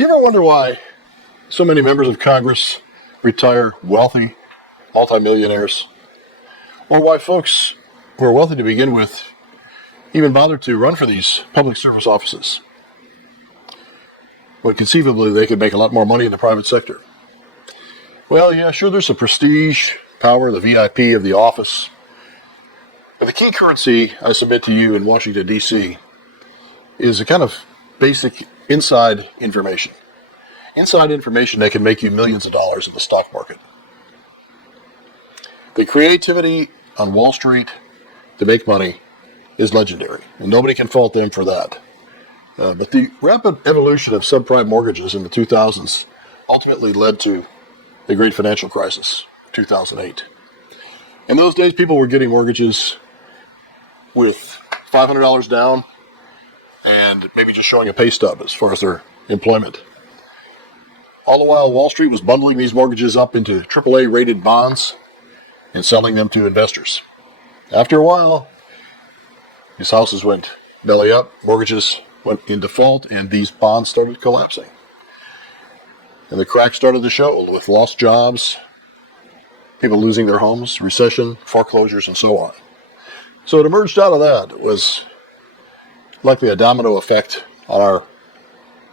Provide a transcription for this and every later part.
You ever wonder why so many members of Congress retire wealthy multimillionaires? Or why folks who are wealthy to begin with even bother to run for these public service offices, when conceivably they could make a lot more money in the private sector? Well, yeah, sure, there's the prestige, power, the VIP of the office. But the key currency, I submit to you, in Washington, D.C., is a kind of basic inside information. Inside information that can make you millions of dollars in the stock market. The creativity on Wall Street to make money is legendary, and nobody can fault them for that. But the rapid evolution of subprime mortgages in the 2000s ultimately led to the great financial crisis, 2008. In those days, people were getting mortgages with $500 down and maybe just showing a pay stub as far as their employment. All the while, Wall Street was bundling these mortgages up into AAA-rated bonds and selling them to investors. After a while, these houses went belly up, mortgages went in default, and these bonds started collapsing. And the crack started to show with lost jobs, people losing their homes, recession, foreclosures, and so on. So what emerged out of that was likely a domino effect on our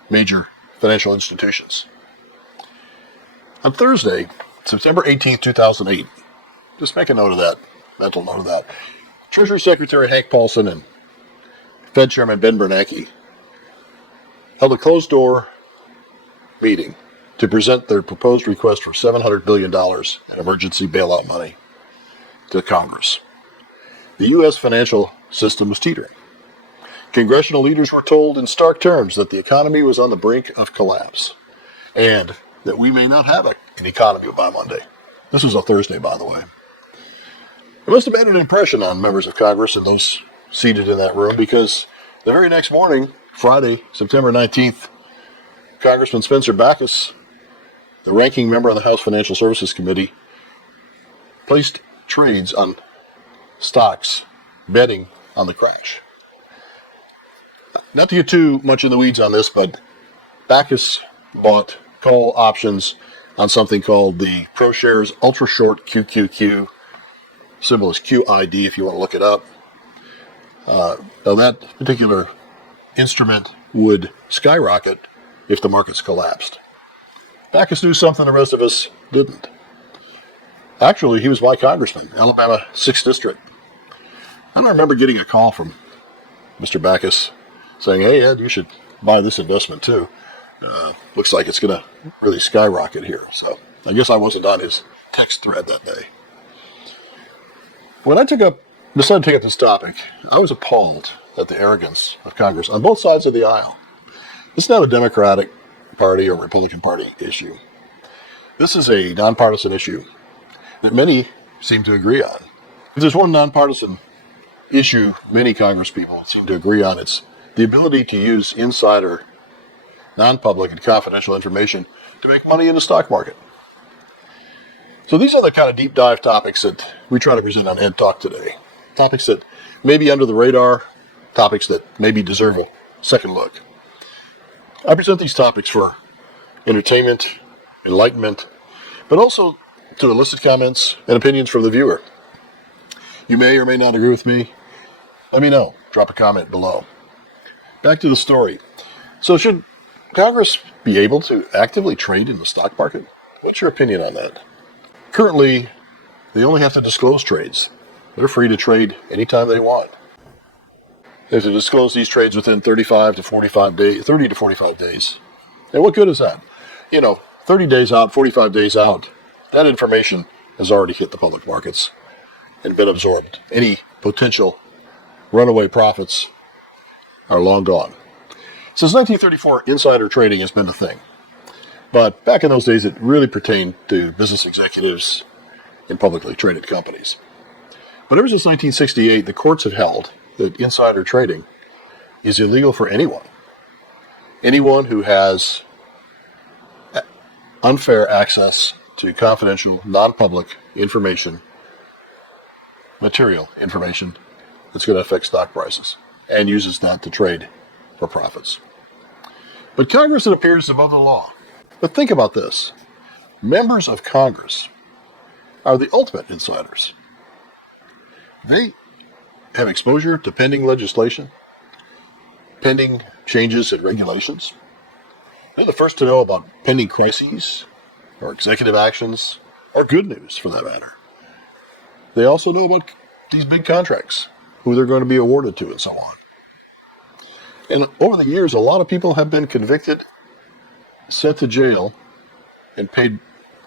major financial institutions. On Thursday, September 18th, 2008, just make a note of that, mental note of that, Treasury Secretary Hank Paulson and Fed Chairman Ben Bernanke held a closed-door meeting to present their proposed request for $700 billion in emergency bailout money to Congress. The U.S. financial system was teetering. Congressional leaders were told in stark terms that the economy was on the brink of collapse and that we may not have an economy by Monday. This was a Thursday, by the way. It must have made an impression on members of Congress and those seated in that room, because the very next morning, Friday, September 19th, Congressman Spencer Bachus, the ranking member on the House Financial Services Committee, placed trades on stocks, betting on the crash. Not to get too much in the weeds on this, but Bachus bought call options on something called the ProShares Ultra Short QQQ. Symbol is QID if you want to look it up. Now that particular instrument would skyrocket if the markets collapsed. Bachus knew something the rest of us didn't. Actually, he was my congressman, Alabama 6th District. I don't remember getting a call from Mr. Bachus saying, "Hey, Ed, you should buy this investment too. Looks like it's going to really skyrocket here." So I guess I wasn't on his text thread that day. When I decided to take up this topic, I was appalled at the arrogance of Congress on both sides of the aisle. It's not a Democratic Party or Republican Party issue. This is a nonpartisan issue that many seem to agree on. If there's one nonpartisan issue many Congress people seem to agree on, it's the ability to use insider, non-public, and confidential information to make money in the stock market. So these are the kind of deep dive topics that we try to present on Ed Talk today. Topics that may be under the radar, topics that maybe deserve a second look. I present these topics for entertainment, enlightenment, but also to elicit comments and opinions from the viewer. You may or may not agree with me. Let me know. Drop a comment below. Back to the story. So should Congress be able to actively trade in the stock market? What's your opinion on that? Currently, they only have to disclose trades. They're free to trade anytime they want. They have to disclose these trades within 30 to 45 days. And what good is that? 30 days out, 45 days out, that information has already hit the public markets and been absorbed. Any potential runaway profits are long gone. Since 1934, insider trading has been a thing. But back in those days, it really pertained to business executives in publicly traded companies. But ever since 1968, the courts have held that insider trading is illegal for anyone. Anyone who has unfair access to confidential, non-public information, material information that's going to affect stock prices, and uses that to trade for profits. But Congress, it appears, is above the law. But think about this. Members of Congress are the ultimate insiders. They have exposure to pending legislation, pending changes and regulations. They're the first to know about pending crises or executive actions or good news for that matter. They also know about these big contracts, who they're going to be awarded to and so on. And over the years, a lot of people have been convicted, sent to jail, and paid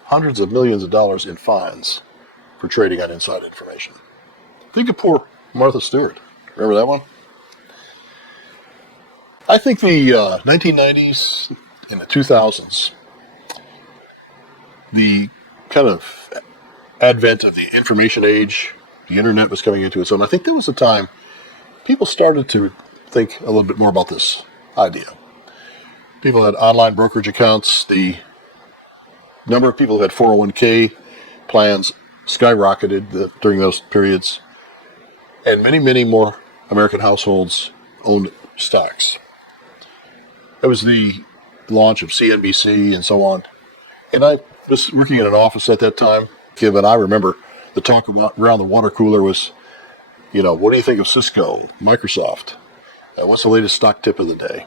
hundreds of millions of dollars in fines for trading on inside information. Think of poor Martha Stewart. Remember that one? I think the 1990s and the 2000s, the kind of advent of the information age, the internet was coming into its own. I think there was a time people started to think a little bit more about this idea. People had online brokerage accounts. The number of people who had 401k plans skyrocketed during those periods. And many, many more American households owned stocks. That was the launch of CNBC and so on. And I was working in an office at that time, and I remember the talk about around the water cooler was, what do you think of Cisco, Microsoft? What's the latest stock tip of the day?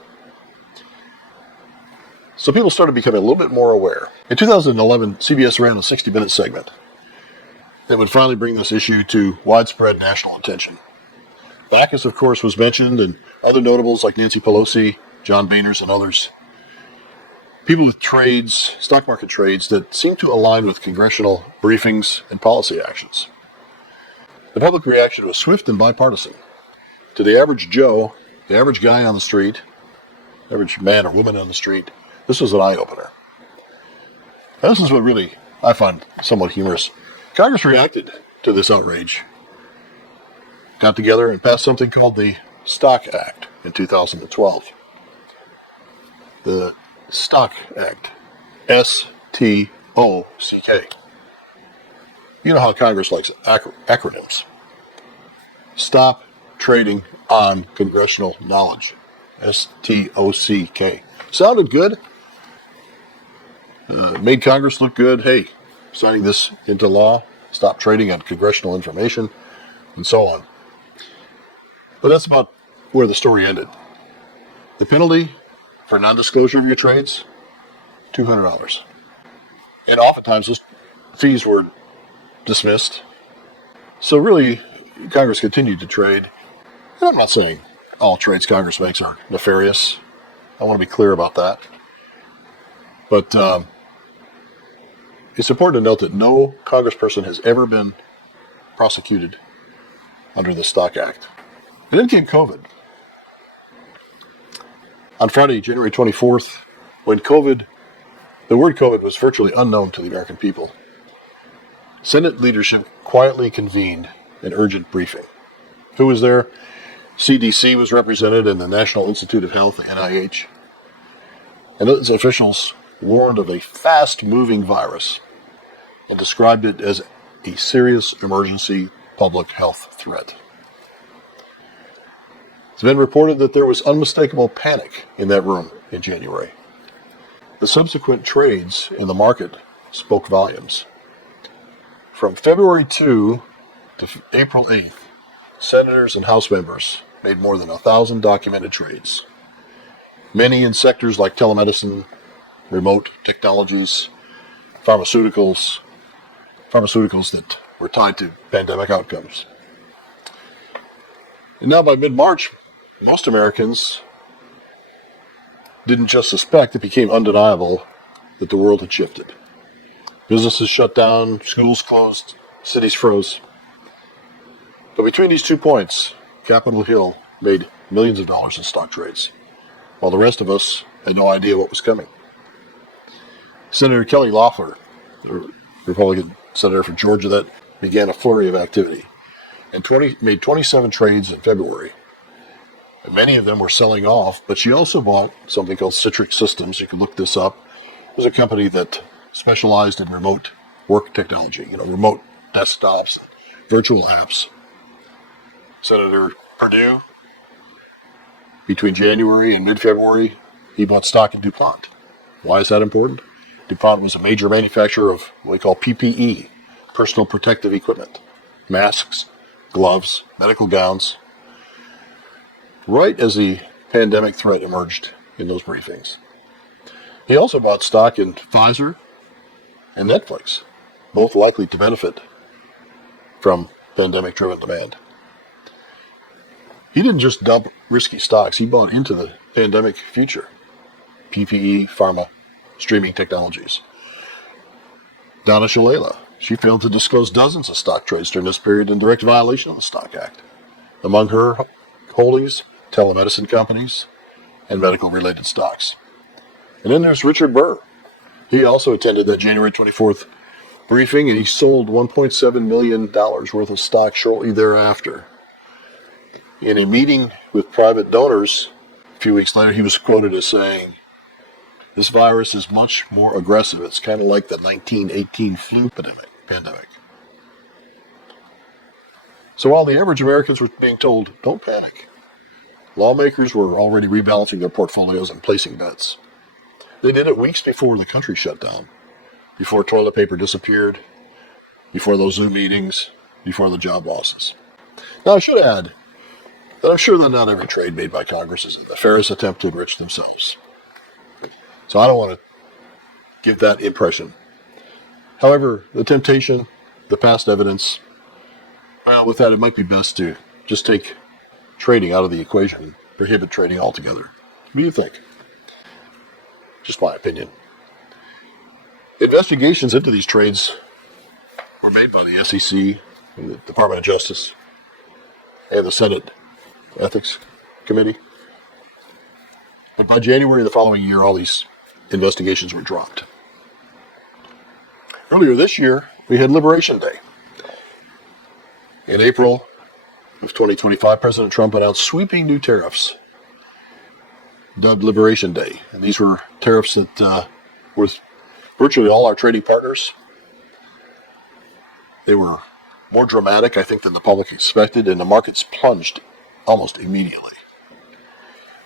So people started becoming a little bit more aware. In 2011, CBS ran a 60-minute segment that would finally bring this issue to widespread national attention. Bachus, of course, was mentioned, and other notables like Nancy Pelosi, John Boehner, and others. People with trades, stock market trades, that seemed to align with congressional briefings and policy actions. The public reaction was swift and bipartisan. To the average Joe, the average guy on the street, average man or woman on the street, this was an eye-opener. And this is what really I find somewhat humorous. Congress reacted to this outrage, got together and passed something called the Stock Act in 2012. The Stock Act, S-T-O-C-K. You know how Congress likes acronyms. Stop Trading on Congressional Knowledge, S-T-O-C-K. Sounded good. Made Congress look good. Hey, signing this into law, stop trading on congressional information, and so on. But that's about where the story ended. The penalty for non-disclosure of your trades, $200. And oftentimes those fees were dismissed. So really, Congress continued to trade. And I'm not saying all trades Congress makes are nefarious. I want to be clear about that. But it's important to note that no congressperson has ever been prosecuted under the Stock Act. And then came COVID. On Friday, January 24th, when the word COVID was virtually unknown to the American people, Senate leadership quietly convened an urgent briefing. Who was there? CDC was represented and the National Institute of Health, the NIH. And those officials warned of a fast-moving virus and described it as a serious emergency public health threat. It's been reported that there was unmistakable panic in that room in January. The subsequent trades in the market spoke volumes. From February 2 to April 8th, senators and House members made more than 1,000 documented trades, many in sectors like telemedicine, remote technologies, pharmaceuticals that were tied to pandemic outcomes. And now by mid-March, most Americans didn't just suspect, it became undeniable that the world had shifted. Businesses shut down, schools closed, cities froze. But between these 2 points, Capitol Hill made millions of dollars in stock trades, while the rest of us had no idea what was coming. Senator Kelly Loeffler, the Republican senator from Georgia, that began a flurry of activity, and made 27 trades in February. And many of them were selling off, but she also bought something called Citrix Systems. You can look this up. It was a company that specialized in remote work technology, remote desktops, virtual apps. Senator Perdue, between January and mid-February, he bought stock in DuPont. Why is that important? DuPont was a major manufacturer of what we call PPE, personal protective equipment, masks, gloves, medical gowns, right as the pandemic threat emerged in those briefings. He also bought stock in Pfizer and Netflix, both likely to benefit from pandemic-driven demand. He didn't just dump risky stocks, he bought into the pandemic future. PPE, pharma, streaming technologies. Donna Shalala, she failed to disclose dozens of stock trades during this period in direct violation of the Stock Act. Among her holdings, telemedicine companies and medical-related stocks. And then there's Richard Burr. He also attended that January 24th briefing, and he sold $1.7 million worth of stock shortly thereafter. In a meeting with private donors a few weeks later, he was quoted as saying, "This virus is much more aggressive. It's kind of like the 1918 flu pandemic." So while the average Americans were being told, don't panic, lawmakers were already rebalancing their portfolios and placing bets. They did it weeks before the country shut down, before toilet paper disappeared, before those Zoom meetings, before the job losses. Now, I should add that I'm sure that not every trade made by Congress is the fairest attempt to enrich themselves. So I don't want to give that impression. However, the temptation, the past evidence, well, with that, it might be best to just take trading out of the equation, prohibit trading altogether. What do you think? Just my opinion. Investigations into these trades were made by the SEC and the Department of Justice and the Senate Ethics Committee. But by January of the following year, all these investigations were dropped. Earlier this year, we had Liberation Day. In April of 2025, President Trump announced sweeping new tariffs, dubbed Liberation Day. And these were tariffs that were virtually all our trading partners. They were more dramatic, I think, than the public expected, and the markets plunged almost immediately.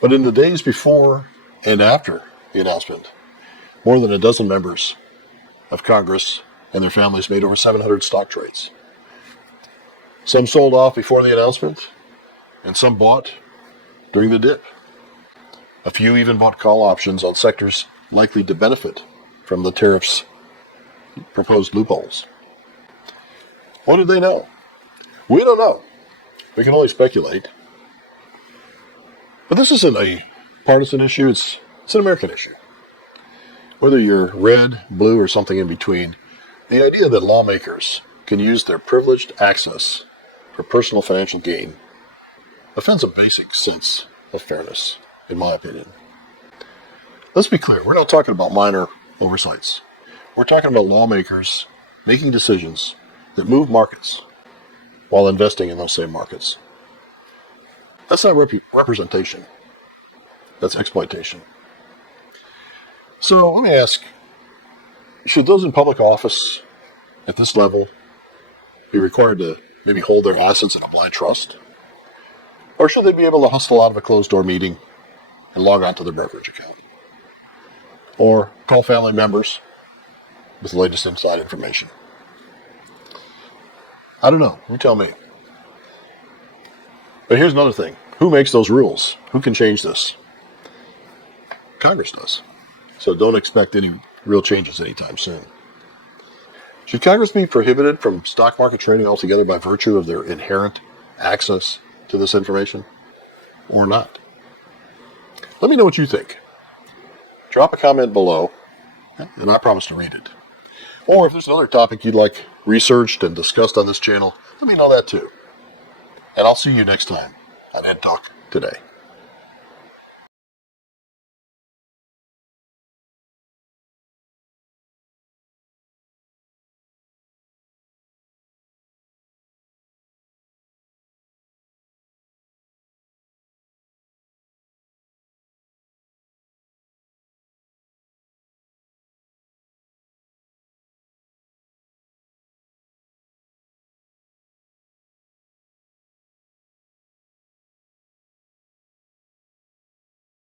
But in the days before and after the announcement, more than a dozen members of Congress and their families made over 700 stock trades. Some sold off before the announcement, and some bought during the dip. A few even bought call options on sectors likely to benefit from the tariffs' proposed loopholes. What did they know? We don't know. We can only speculate. But this isn't a partisan issue, it's an American issue. Whether you're red, blue, or something in between, the idea that lawmakers can use their privileged access for personal financial gain offends a basic sense of fairness, in my opinion. Let's be clear, we're not talking about minor oversights. We're talking about lawmakers making decisions that move markets while investing in those same markets. That's not representation. That's exploitation. So let me ask, should those in public office at this level be required to maybe hold their assets in a blind trust? Or should they be able to hustle out of a closed-door meeting and log on to their brokerage account? Or call family members with the latest inside information? I don't know. You tell me. But here's another thing. Who makes those rules? Who can change this? Congress does. So don't expect any real changes anytime soon. Should Congress be prohibited from stock market trading altogether by virtue of their inherent access to this information? Or not? Let me know what you think. Drop a comment below, and I promise to read it. Or if there's another topic you'd like researched and discussed on this channel, let me know that too. And I'll see you next time on Ed Talk Today.